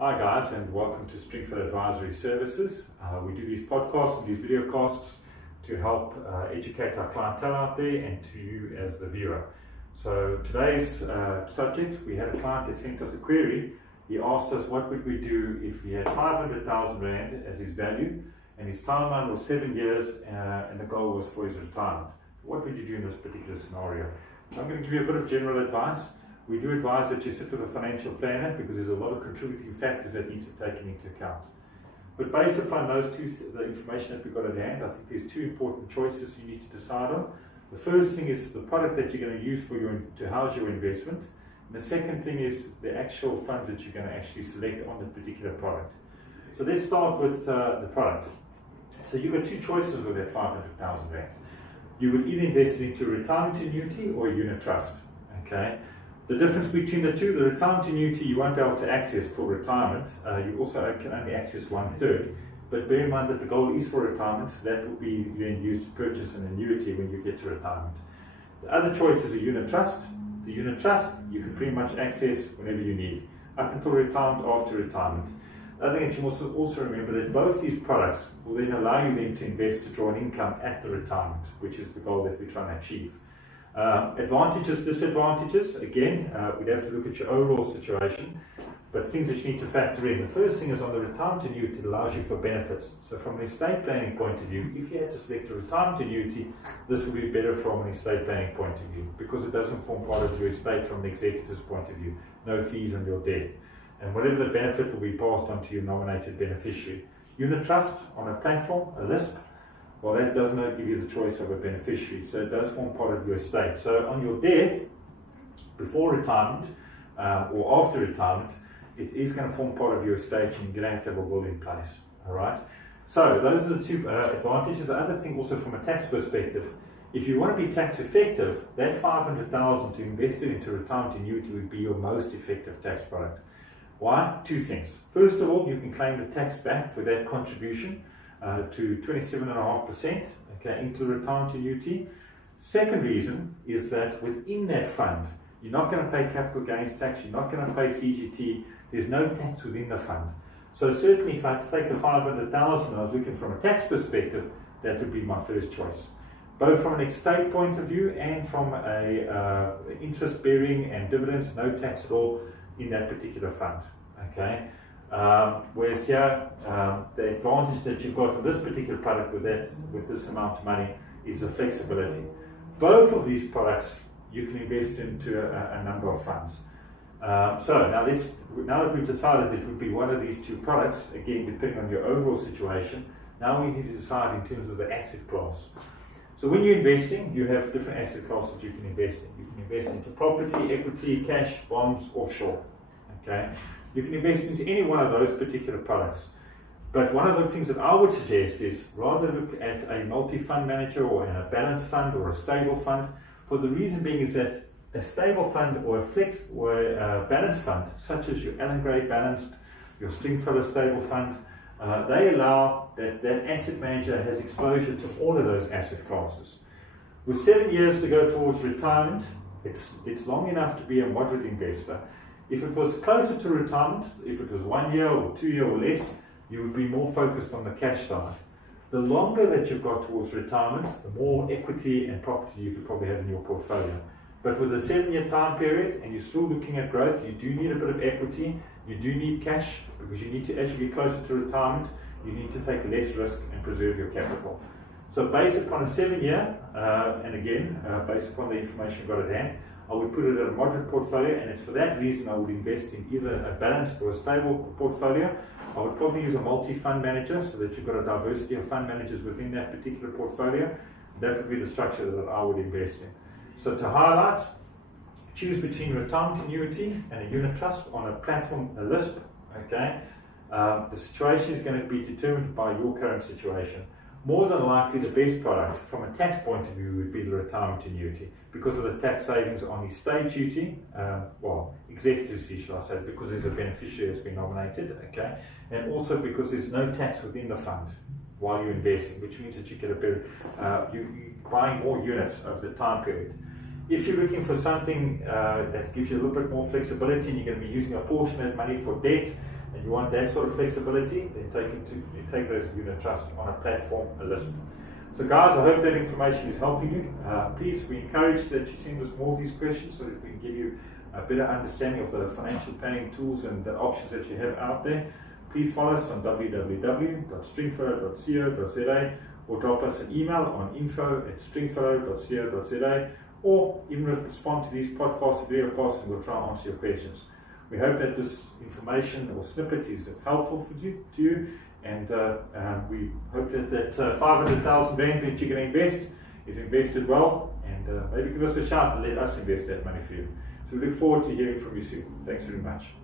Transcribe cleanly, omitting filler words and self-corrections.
Hi guys, and welcome to Stringfellow Advisory Services. We do these podcasts and these video casts to help educate our clientele out there and to you as the viewer. So today's subject, we had a client that sent us a query. He asked us what would we do if he had 500,000 Rand as his value and his timeline was 7 years and the goal was for his retirement. What would you do in this particular scenario? So I'm going to give you a bit of general advice. We do advise that you sit with a financial planner because there's a lot of contributing factors that need to be taken into account. But based upon those two, the information that we've got at hand, I think there's two important choices you need to decide on. The first thing is the product that you're going to use to house your investment. And the second thing is the actual funds that you're going to actually select on the particular product. So let's start with the product. So you've got two choices with that 500,000 Rand. You would either invest it into a retirement annuity or a unit trust. Okay. The difference between the two, the retirement annuity you won't be able to access for retirement. You also can only access 1/3. But bear in mind that the goal is for retirement, so that will be then used to purchase an annuity when you get to retirement. The other choice is a unit trust. The unit trust you can pretty much access whenever you need, up until retirement, after retirement. The other thing that you must also remember that both these products will then allow you then to invest to draw an income at the retirement, which is the goal that we're trying to achieve. Advantages, disadvantages, again, we'd have to look at your overall situation, but things that you need to factor in. The first thing is on the retirement annuity, it allows you for benefits. So from an estate planning point of view, if you had to select a retirement annuity, this would be better from an estate planning point of view, because it doesn't form part of your estate from the executive's point of view. No fees on your death. And whatever the benefit will be passed on to your nominated beneficiary. Unit trust on a platform, a LISP, well, that does not give you the choice of a beneficiary, so it does form part of your estate. So on your death, before retirement or after retirement, it is going to form part of your estate and you're going to have a will in place. All right. So those are the two advantages. The other thing also from a tax perspective, if you want to be tax effective, that 500,000 to invest it into retirement annuity would be your most effective tax product. Why? Two things. First of all, you can claim the tax back for that contribution to 27.5% into the retirement annuity. Second reason is that within that fund, you're not going to pay capital gains tax, you're not going to pay CGT, there's no tax within the fund. So certainly if I had to take the 500,000, I was looking from a tax perspective, that would be my first choice. Both from an estate point of view and from a interest bearing and dividends, no tax at all in that particular fund. Okay. Whereas here, the advantage that you've got on this particular product with this amount of money is the flexibility. Both of these products you can invest into a number of funds. So now that we've decided that it would be one of these two products, again depending on your overall situation, now we need to decide in terms of the asset class. So when you're investing, you have different asset classes you can invest in. You can invest into property, equity, cash, bonds, offshore. Okay. You can invest into any one of those particular products. But one of the things that I would suggest is rather look at a multi-fund manager or a balanced fund or a stable fund. For the reason being is that a stable fund or a flex or a balanced fund, such as your Allen Gray balanced, your Stringfellow stable fund, they allow that asset manager has exposure to all of those asset classes. With 7 years to go towards retirement, it's long enough to be a moderate investor. If it was closer to retirement, if it was 1 year or 2 years or less, you would be more focused on the cash side. The longer that you've got towards retirement, the more equity and property you could probably have in your portfolio. But with a 7-year time period and you're still looking at growth, you do need a bit of equity, you do need cash, because you need to, as you get closer to retirement, you need to take less risk and preserve your capital. So based upon a 7-year, and again, based upon the information we've got at hand, I would put it at a moderate portfolio, and it's for that reason I would invest in either a balanced or a stable portfolio. I would probably use a multi-fund manager so that you've got a diversity of fund managers within that particular portfolio. That would be the structure that I would invest in. So to highlight, choose between retirement annuity and a unit trust on a platform, a LISP. Okay, the situation is going to be determined by your current situation. More than likely, the best product from a tax point of view would be the retirement annuity because of the tax savings on estate duty, executor's fee, shall I say, because there's a beneficiary that's been nominated, okay, and also because there's no tax within the fund while you're investing, which means that you get a better, you're buying more units over the time period. If you're looking for something that gives you a little bit more flexibility and you're going to be using a portion of that money for debt, and you want that sort of flexibility, then take it as a unit trust on a platform, a list. So guys, I hope that information is helping you. Please, we encourage that you send us more of these questions so that we can give you a better understanding of the financial planning tools and the options that you have out there. Please follow us on www.stringfellow.co.za or drop us an email on info@stringfellow.co.za, or even respond to these podcasts, video casts, and we'll try and answer your questions. We hope that this information or snippet is helpful to you, and we hope that 500,000 Rand that you're going to invest is invested well, and maybe give us a shout and let us invest that money for you. So we look forward to hearing from you soon. Thanks very much.